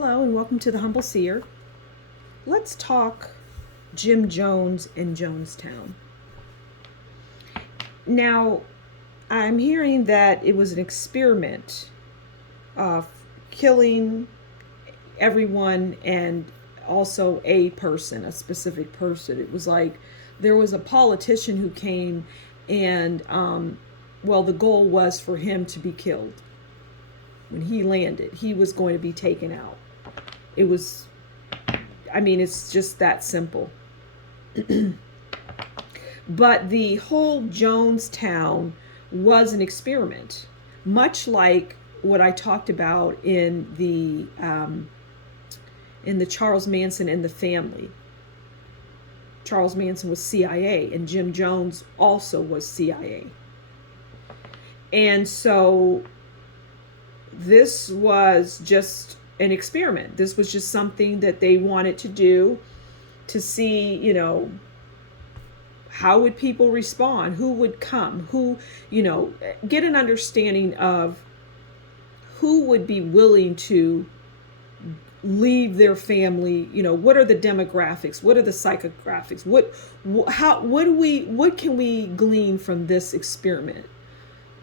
Hello and welcome to the Humble Seer. Let's talk Jim Jones and Jonestown. Now, I'm hearing that it was an experiment of killing everyone and also a person, a specific person. It was like there was a politician who came and, the goal was for him to be killed. When he landed, he was going to be taken out. It's just that simple. But the whole Jonestown was an experiment, much like what I talked about in the Charles Manson and the family. Charles Manson was CIA, and Jim Jones also was CIA. And so this was just an experiment. This was just something that they wanted to do to see, how would people respond? Who would come? Get an understanding of who would be willing to leave their family. What are the demographics? What are the psychographics? What can we glean from this experiment?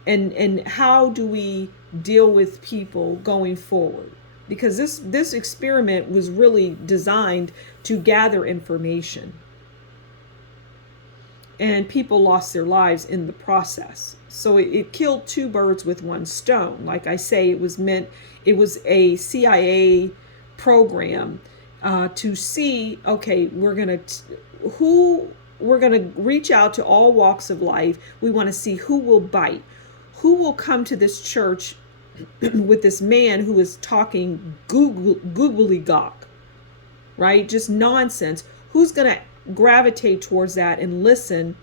And how do we deal with people going forward? Because this experiment was really designed to gather information. And people lost their lives in the process. So it killed two birds with one stone. Like I say, it was a CIA program to see, okay, we're gonna reach out to all walks of life. We want to see who will bite, who will come to this church with this man who is talking googly gawk, right? Just nonsense. Who's going to gravitate towards that and listen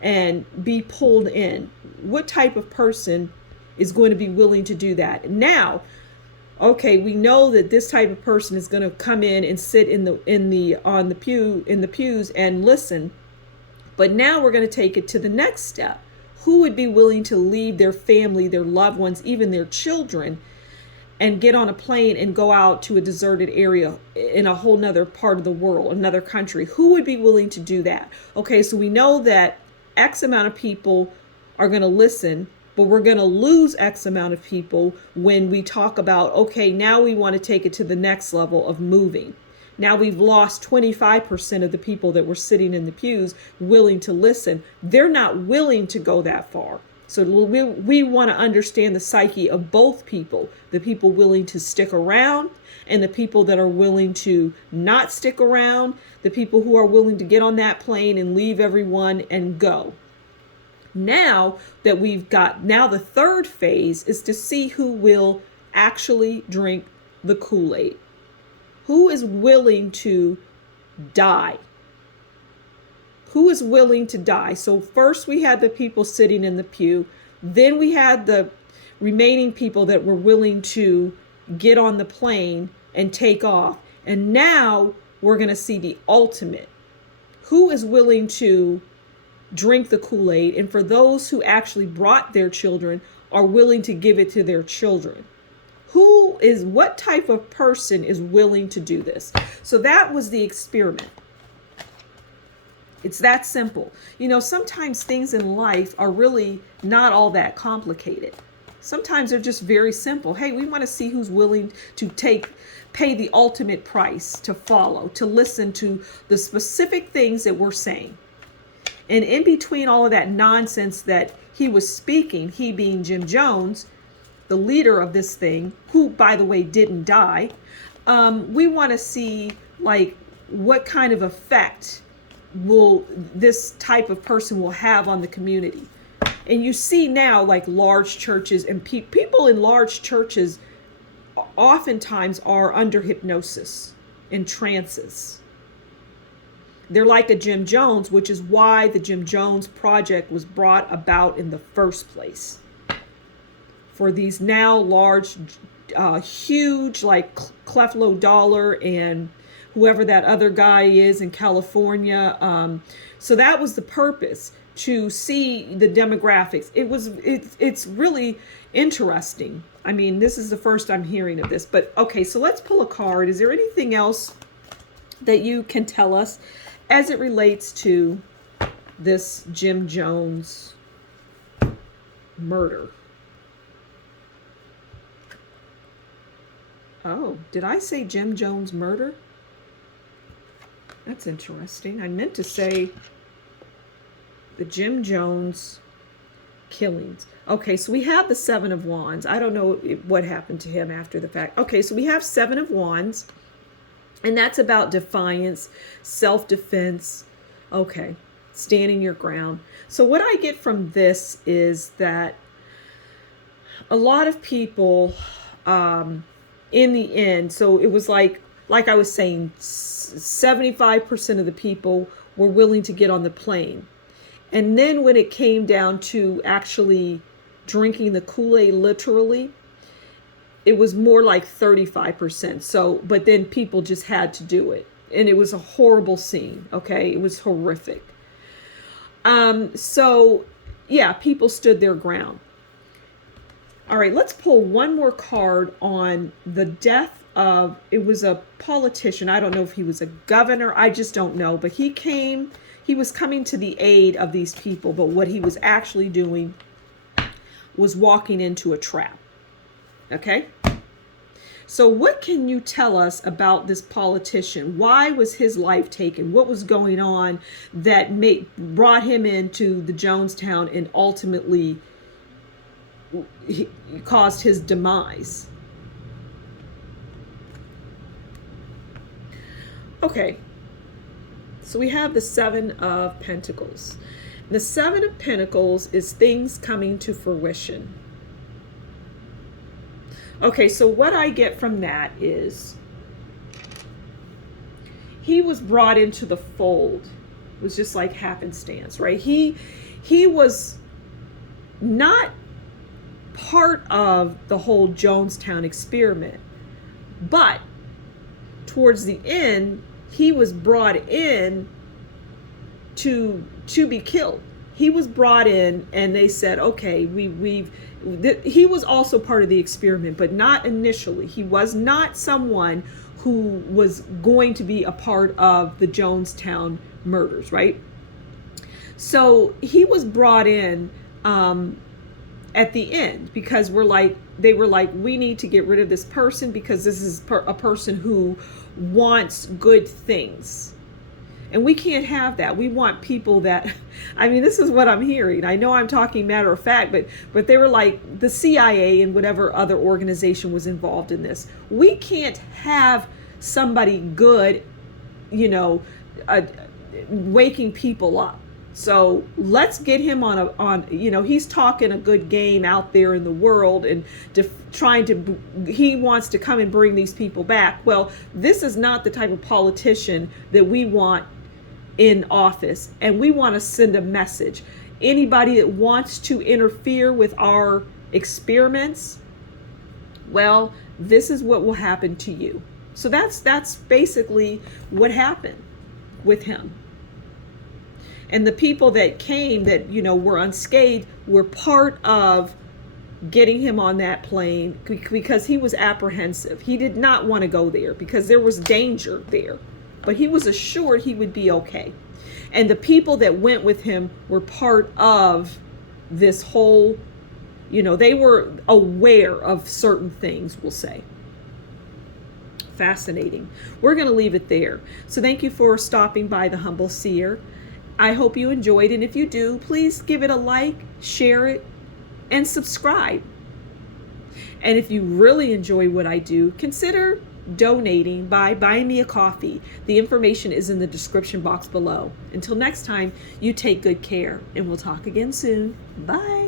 and be pulled in? What type of person is going to be willing to do that? Now, okay, we know that this type of person is going to come in and sit in the pews and listen. But now we're going to take it to the next step. Who would be willing to leave their family, their loved ones, even their children, and get on a plane and go out to a deserted area in a whole nother part of the world, another country? Who would be willing to do that? Okay, so we know that X amount of people are going to listen, but we're going to lose X amount of people when we talk about, okay, now we want to take it to the next level of moving. Now we've lost 25% of the people that were sitting in the pews willing to listen. They're not willing to go that far. So we want to understand the psyche of both people, the people willing to stick around and the people that are willing to not stick around, the people who are willing to get on that plane and leave everyone and go. Now that the third phase is to see who will actually drink the Kool-Aid. Who is willing to die? Who is willing to die? So first we had the people sitting in the pew. Then we had the remaining people that were willing to get on the plane and take off. And now we're going to see the ultimate. Who is willing to drink the Kool-Aid? And for those who brought their children, are willing to give it to their children. What type of person is willing to do this? So that was the experiment. It's that simple. Sometimes things in life are really not all that complicated. Sometimes they're just very simple. Hey, we want to see who's willing to pay the ultimate price to follow, to listen to the specific things that we're saying. And in between all of that nonsense that he was speaking, he being Jim Jones, the leader of this thing, who, by the way, didn't die, we want to see, what kind of effect will this type of person will have on the community. And you see now, large churches and people in large churches oftentimes are under hypnosis and trances. They're like a Jim Jones, which is why the Jim Jones Project was brought about in the first place. For these now large, huge, like Creflo Dollar and whoever that other guy is in California. So that was the purpose, to see the demographics. It's really interesting. I mean, this is the first I'm hearing of this, but okay, so let's pull a card. Is there anything else that you can tell us as it relates to this Jim Jones murder? Oh, did I say Jim Jones murder? That's interesting. I meant to say the Jim Jones killings. Okay, so we have the Seven of Wands. I don't know what happened to him after the fact. Okay, so we have Seven of Wands, and that's about defiance, self-defense. Okay, standing your ground. So what I get from this is that a lot of people, in the end, so it was like I was saying, 75% of the people were willing to get on the plane. And then when it came down to actually drinking the Kool-Aid literally, it was more like 35%. So, but then people just had to do it. And it was a horrible scene, okay? It was horrific. So, yeah, people stood their ground. All right, let's pull one more card on the death of, it was a politician. I don't know if he was a governor. I just don't know. But he was coming to the aid of these people. But what he was actually doing was walking into a trap. Okay? So what can you tell us about this politician? Why was his life taken? What was going on that brought him into the Jonestown and ultimately caused his demise? Okay, so we have the Seven of Pentacles. The Seven of Pentacles is things coming to fruition. Okay, so what I get from that is he was brought into the fold. It was just like happenstance, right? He was not part of the whole Jonestown experiment, but towards the end, he was brought in to be killed. He was brought in, and they said, okay, he was also part of the experiment, but not initially. He was not someone who was going to be a part of the Jonestown murders, right? So he was brought in at the end because they were like, we need to get rid of this person because this is a person who wants good things. And we can't have that. We want people that, I mean, this is what I'm hearing. I know I'm talking matter of fact, but they were like the CIA and whatever other organization was involved in this. We can't have somebody good, waking people up. So let's get him on he's talking a good game out there in the world and he wants to come and bring these people back. Well, this is not the type of politician that we want in office, and we want to send a message. Anybody that wants to interfere with our experiments, well, this is what will happen to you. So that's basically what happened with him. And the people that came that, were unscathed were part of getting him on that plane because he was apprehensive. He did not want to go there because there was danger there. But he was assured he would be okay. And the people that went with him were part of this whole, they were aware of certain things, we'll say. Fascinating. We're going to leave it there. So thank you for stopping by The Humble Seer. I hope you enjoyed, and if you do, please give it a like, share it, and subscribe. And if you really enjoy what I do, consider donating by buying me a coffee. The information is in the description box below. Until next time, you take good care, and we'll talk again soon. Bye.